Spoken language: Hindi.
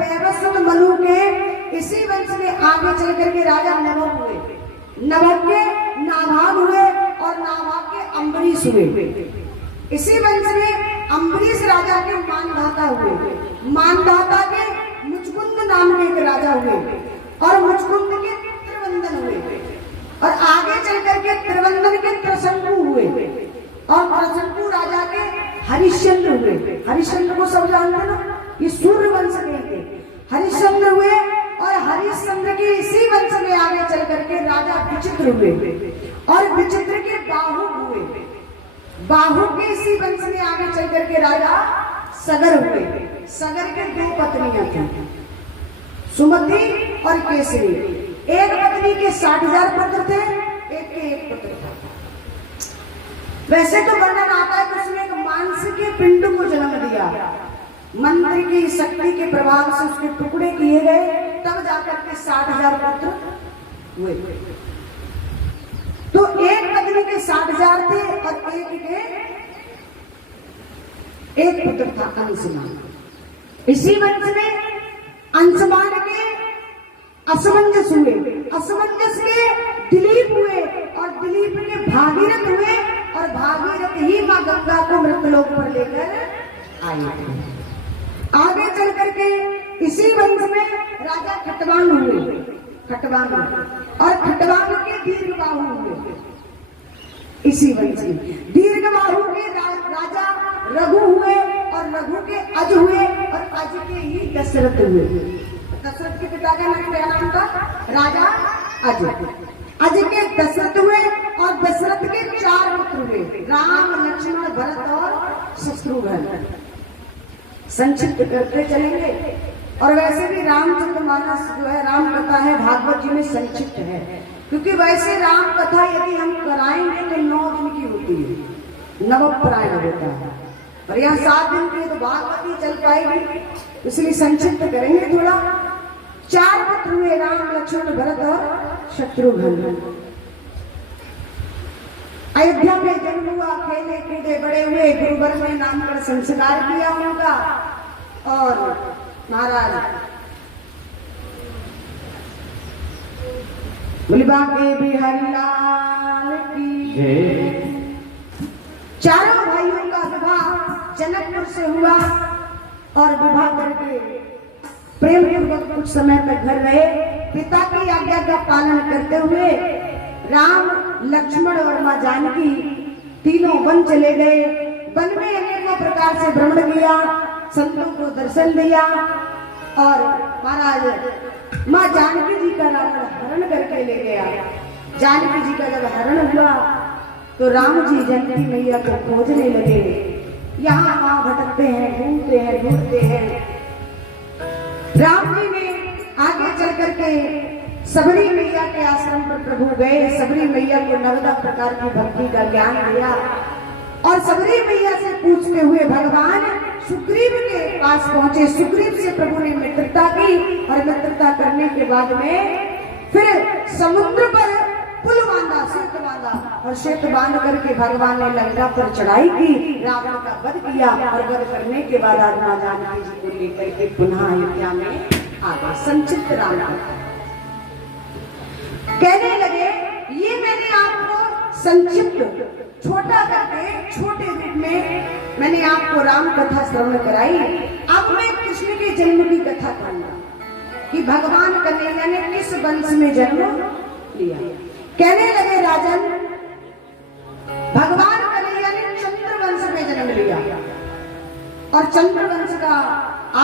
वैवस्वत मनु के इसी वंश में आगे चल करके राजा नवक हुए, नवक के नाभाग हुए और नाभाग के अम्बरीश हुए। इसी वंश में अम्बरीश राजा के मानधाता हुए, मानधाता के मुचकुंद नाम के एक राजा हुए और मुचकुंद के त्रिवंदन हुए और आगे चल करके त्रिवंदन के त्रसंकु हुए और त्रसंकु राजा के हरिश्चंद्र हुए। हरिश्चंद्र को सब जानते ना, ये सूर्य वंश के थे। हरिश्चंद्र हुए और हरिश्चंद्र के इसी वंश में आगे चल करके राजा विचित्र हुए और विचित्र के बाहु हुए। बाहु के इसी वंश में आगे चल करके राजा सगर हुए। सगर के दो पत्नियां थी, सुमति और केसरी। एक पत्नी के 60,000 पुत्र थे, एक के एक पुत्र था। वैसे तो वर्णन आता है कि उसने एक मांस के पिंड को जन्म दिया, मंत्र की शक्ति के प्रभाव से उसके टुकड़े किए गए, तब जाकर के 60,000 पुत्र हुए। तो एक पत्नी के 60,000 थे और एक के एक पुत्र था अंशुमान। इसी वंश में अंशुमान के असमंजस हुए, असमंजस के दिलीप हुए और दिलीप के भागीरथ हुए और भागीरथ ही मां गंगा को मृतलोक पर लेकर आए थे। आगे चल करके इसी वंश में राजा खटवांग हुए, खटवांग और खटवांग के दीर्घबाहु हुए। इसी वंश में दीर्घबाहु के राजा रघु हुए और रघु के अज हुए और अज के ही दशरथ हुए। दशरथ के पिता का नाम क्या नाम था? राजा अज। अज के दशरथ हुए और दशरथ के 4 पुत्र हुए, राम, लक्ष्मण, भरत और शत्रुघ्न। संक्षिप्त करते चलेंगे और वैसे भी रामचरितमानस जो है, राम कथा है, भागवत जी में संक्षिप्त है, क्योंकि वैसे राम कथा यदि हम कराएंगे तो 9 दिन की होती है, नवप्राय होता है, और यहाँ 7 दिन की तो भागवत ही चल पाएगी, इसलिए संक्षिप्त करेंगे थोड़ा। 4 पुत्र हुए, राम, लक्ष्मण, भरत और शत्रुघ्न। अयोध्या में जन्म हुआ, खेले कूदे बड़े हुए, गुरुवर में नामकरण संस्कार किया उनका और महाराज बोलिबा के बिहारी लाल की। चारों भाइयों का विवाह जनकपुर से हुआ और विवाह करके प्रेम पूर्वक कुछ समय तक घर रहे। पिता की आज्ञा का पालन करते हुए राम, लक्ष्मण और मां जानकी तीनों वन चले गए। वन में अनेकों प्रकार से भ्रमण किया, संतों को दर्शन दिया और महाराज मां जानकी जी का रावण हरण करके ले गया। जानकी जी का जब हरण हुआ तो राम जी जानकी मैया को खोजने लगे, यहाँ वहां भटकते हैं, ढूंढते हैं, ढूंढते हैं। राम जी ने आगे चल करके सबरी मैया के आश्रम पर प्रभु गए। सबरी मैया को 9 प्रकार की भक्ति का ज्ञान दिया और सबरी मैया से पूछते हुए भगवान सुग्रीव के पास पहुंचे। सुग्रीव से प्रभु ने मित्रता की और मित्रता करने के बाद में फिर समुद्र पर पुल बांधा, सेतु बांधा और सेतु बांध करके भगवान ने लंका पर चढ़ाई की, रावण का वध किया और वध करने के बाद मां जानकी जी को लेकर के पुनः अयोध्या में आ गए। संक्षिप्त राम कथा कहने लगे, ये मैंने आपको संक्षिप्त छोटा करके छोटे रूप में मैंने आपको राम कथा श्रवण कराई। अब मैं कृष्ण के जन्म की कथा कहूंगा कि भगवान कन्हैया ने किस वंश में जन्म लिया। कहने लगे, राजन, भगवान कन्हैया ने चंद्रवंश में जन्म लिया और चंद्रवंश का